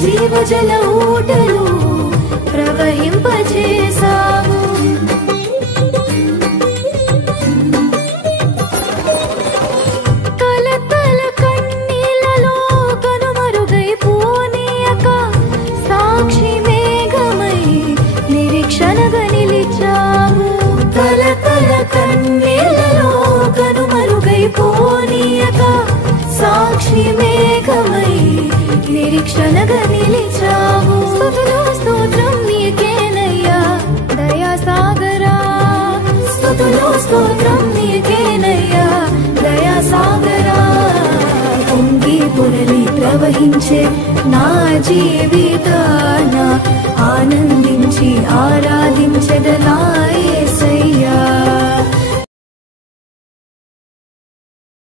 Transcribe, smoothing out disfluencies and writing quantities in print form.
జీవజల ఊటలు ప్రవహింపచేసావు. కలతల కన్నీళ్లలో కనుమరుగైపోనీయక సాక్షి మేఘమై నిరీక్షణగా నిలిచావు. కలతల కన్నీళ్లలో కనుమరుగైపోనీయక సాక్షి మేఘమై నిరీక్షణగా నిలిచావు. స్తుతులు స్తోత్రం నీకేనయ్యా దయాసాగరా, స్తుతులు స్తోత్రం నీకేనయ్యా దయాసాగరా. పొంగి పొరలి ప్రవహించే నా జీవితాన ఆనందించి ఆరాధించెదనా యేసయ్యా.